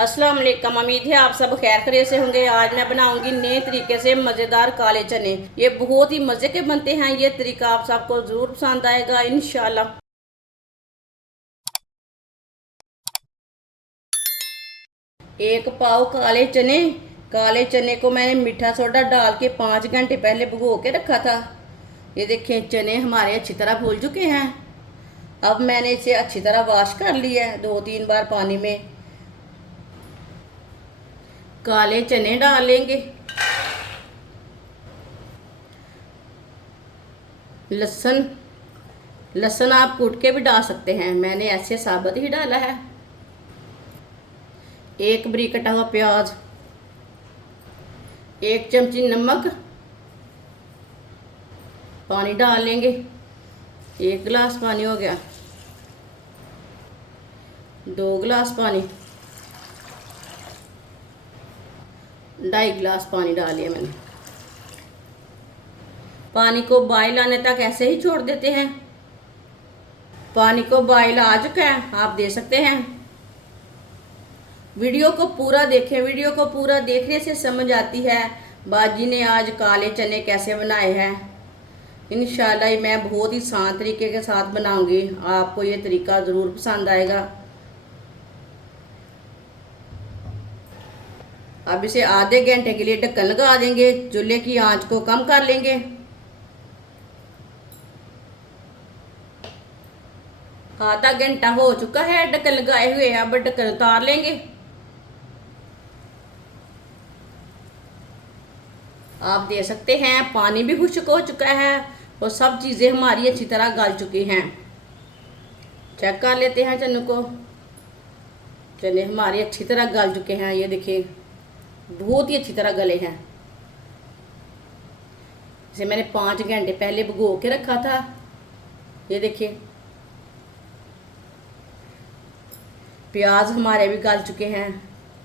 अस्सलाम वालेकुम। उम्मीद है आप सब खैर खैरियत से होंगे। आज मैं बनाऊंगी नए तरीके से मज़ेदार काले चने। ये बहुत ही मज़े के बनते हैं। ये तरीका आप सबको ज़रूर पसंद आएगा इंशाल्लाह। एक पाव काले चने। काले चने को मैंने मीठा सोडा डाल के 5 घंटे पहले भिगो के रखा था। ये देखें, चने हमारे अच्छी तरह भूल चुके हैं। अब मैंने इसे अच्छी तरह वॉश कर लिया है 2-3 बार पानी में। काले चने डाल लेंगे। लहसुन लहसुन आप कूट के भी डाल सकते हैं, मैंने ऐसे साबुत ही डाला है। एक बारीक कटा हुआ प्याज, 1 चमची नमक, पानी डाल लेंगे। 1 गिलास पानी हो गया। 2 गिलास पानी, 2.5 गिलास पानी डाल लिया मैंने। पानी को बॉयल आने तक ऐसे ही छोड़ देते हैं। पानी को बॉयल आ चुका है, आप दे सकते हैं। वीडियो को पूरा देखें, वीडियो को पूरा देखने से समझ आती है बाजी ने आज काले चने कैसे बनाए हैं। इंशाल्लाह मैं बहुत ही आसान तरीके के साथ बनाऊंगी, आपको ये तरीका ज़रूर पसंद आएगा। अब इसे आधे घंटे के लिए ढक्कन लगा देंगे। चूल्हे की आंच को कम कर लेंगे। आधा घंटा हो चुका है ढक्कन लगाए हुए। अब ढक्कन उतार लेंगे। आप दे सकते हैं पानी भी खुश्क हो चुका है और सब चीज़ें हमारी अच्छी तरह गल चुकी हैं। चेक कर लेते हैं चने को। चने हमारे अच्छी तरह गल चुके हैं। ये देखिए, बहुत ही अच्छी तरह गले हैं। इसे मैंने 5 घंटे पहले भिगो के रखा था। ये देखिए, प्याज हमारे भी गल चुके हैं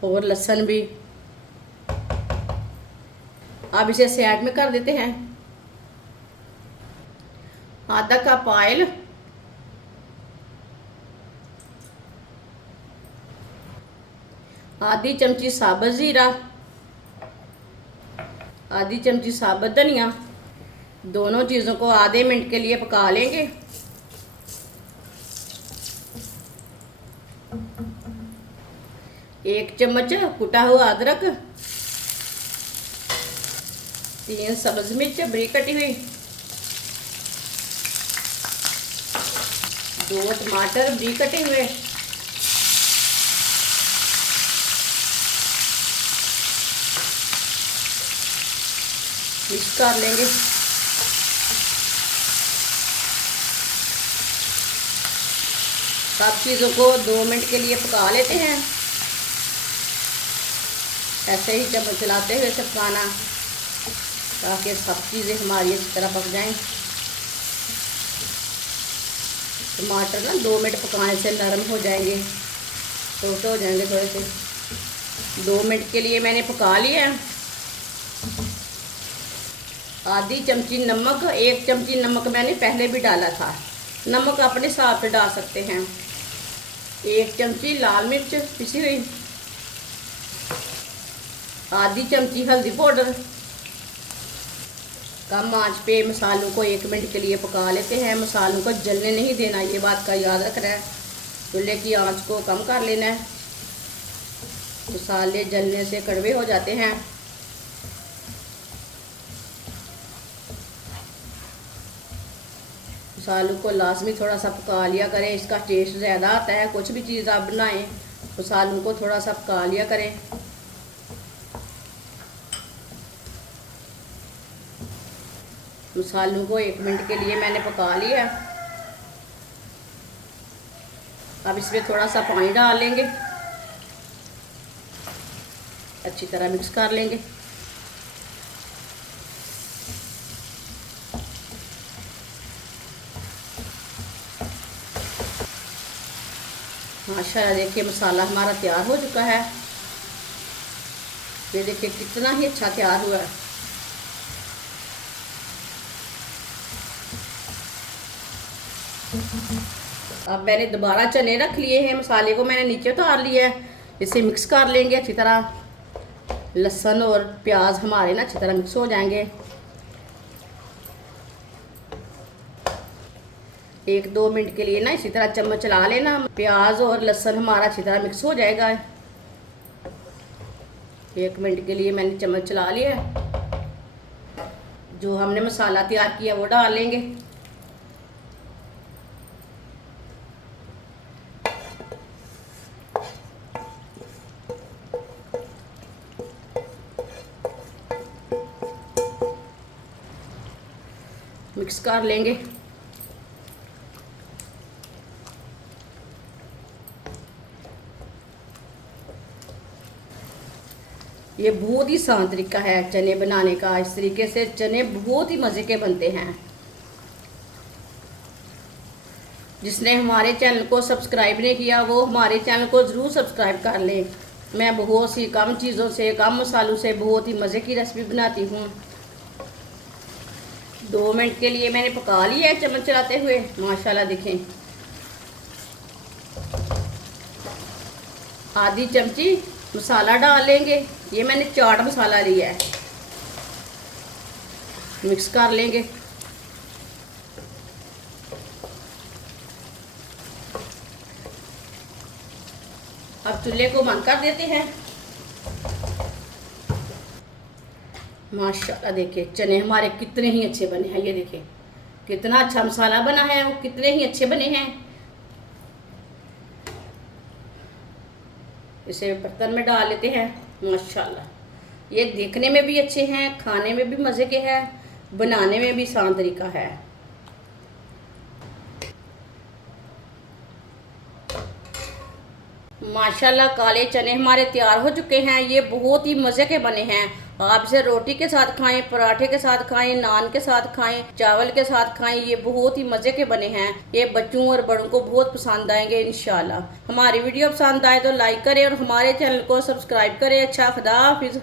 और लहसुन भी। अब इसे साइड में कर देते हैं। आधा कप ऑयल, आधी चमची साबुत जीरा, आधी चमची साबुत धनिया। दोनों चीज़ों को आधे मिनट के लिए पका लेंगे। एक चम्मच कुटा हुआ अदरक, 3 सब्ज मिर्च बारीक कटी हुई, 2 टमाटर बारीक कटे हुए, मिक्स कर लेंगे। सब चीज़ों को 2 मिनट के लिए पका लेते हैं। ऐसे ही चम्मच चलाते हुए सब पकाना, ताकि सब चीज़ें हमारी इस तरह पक जाएं। टमाटर ना 2 मिनट पकाने से नरम हो जाएंगे, छोटे हो जाएंगे थोड़े से। 2 मिनट के लिए मैंने पका लिया। आधी चमची नमक, 1 चमची नमक मैंने पहले भी डाला था। नमक अपने हिसाब से डाल सकते हैं। 1 चमची लाल मिर्च पिसी हुई, आधी चमची हल्दी पाउडर। कम आंच पे मसालों को 1 मिनट के लिए पका लेते हैं। मसालों को जलने नहीं देना, ये बात का याद रखना है। चूल्हे की आंच को कम कर लेना है। मसाले जलने से कड़वे हो जाते हैं। मसालों को लाजमी थोड़ा सा पका लिया करें, इसका टेस्ट ज़्यादा आता है। कुछ भी चीज़ आप बनाएं, मसालों को थोड़ा सा पका लिया करें। मसालों को 1 मिनट के लिए मैंने पका लिया। अब इसमें थोड़ा सा पानी डाल लेंगे, अच्छी तरह मिक्स कर लेंगे। माशाल्लाह, देखिए मसाला हमारा तैयार हो चुका है। ये देखिए कितना ही अच्छा तैयार हुआ है। अब मैंने दोबारा चने रख लिए हैं। मसाले को मैंने नीचे उतार लिया है। इसे मिक्स कर लेंगे अच्छी तरह। लहसुन और प्याज हमारे ना अच्छी तरह मिक्स हो जाएंगे। 1-2 मिनट के लिए ना इसी तरह चम्मच चला लेना। प्याज और लहसुन हमारा अच्छी तरह मिक्स हो जाएगा। 1 मिनट के लिए मैंने चम्मच चला लिया। जो हमने मसाला तैयार किया वो डाल लेंगे। मिक्स कर लेंगे। ये बहुत ही आसान तरीका है चने बनाने का। इस तरीके से चने बहुत ही मज़े के बनते हैं। जिसने हमारे चैनल को सब्सक्राइब नहीं किया वो हमारे चैनल को ज़रूर सब्सक्राइब कर लें। मैं बहुत सी कम चीज़ों से, कम मसालों से बहुत ही मज़े की रेसिपी बनाती हूँ। 2 मिनट के लिए मैंने पका लिया है चम्मच चलाते हुए। माशाल्लाह देखें, आधी चमची मसाला डाल लेंगे। ये मैंने चाट मसाला लिया है। मिक्स कर लेंगे। अब चूल्हे को बंद कर देते हैं। माशाल्लाह देखिए चने हमारे कितने ही अच्छे बने हैं। ये देखिए कितना अच्छा मसाला बना है, वो कितने ही अच्छे बने हैं। इसे बर्तन में डाल लेते हैं। माशाल्लाह ये देखने में भी अच्छे हैं, खाने में भी मज़े के हैं, बनाने में भी आसान तरीका है। माशाल्लाह काले चने हमारे तैयार हो चुके हैं। ये बहुत ही मज़े के बने हैं। आप इसे रोटी के साथ खाएं, पराठे के साथ खाएं, नान के साथ खाएं, चावल के साथ खाएं। ये बहुत ही मज़े के बने हैं। ये बच्चों और बड़ों को बहुत पसंद आएंगे इंशाल्लाह। हमारी वीडियो पसंद आए तो लाइक करें और हमारे चैनल को सब्सक्राइब करें। अच्छा, खुदा हाफिज़।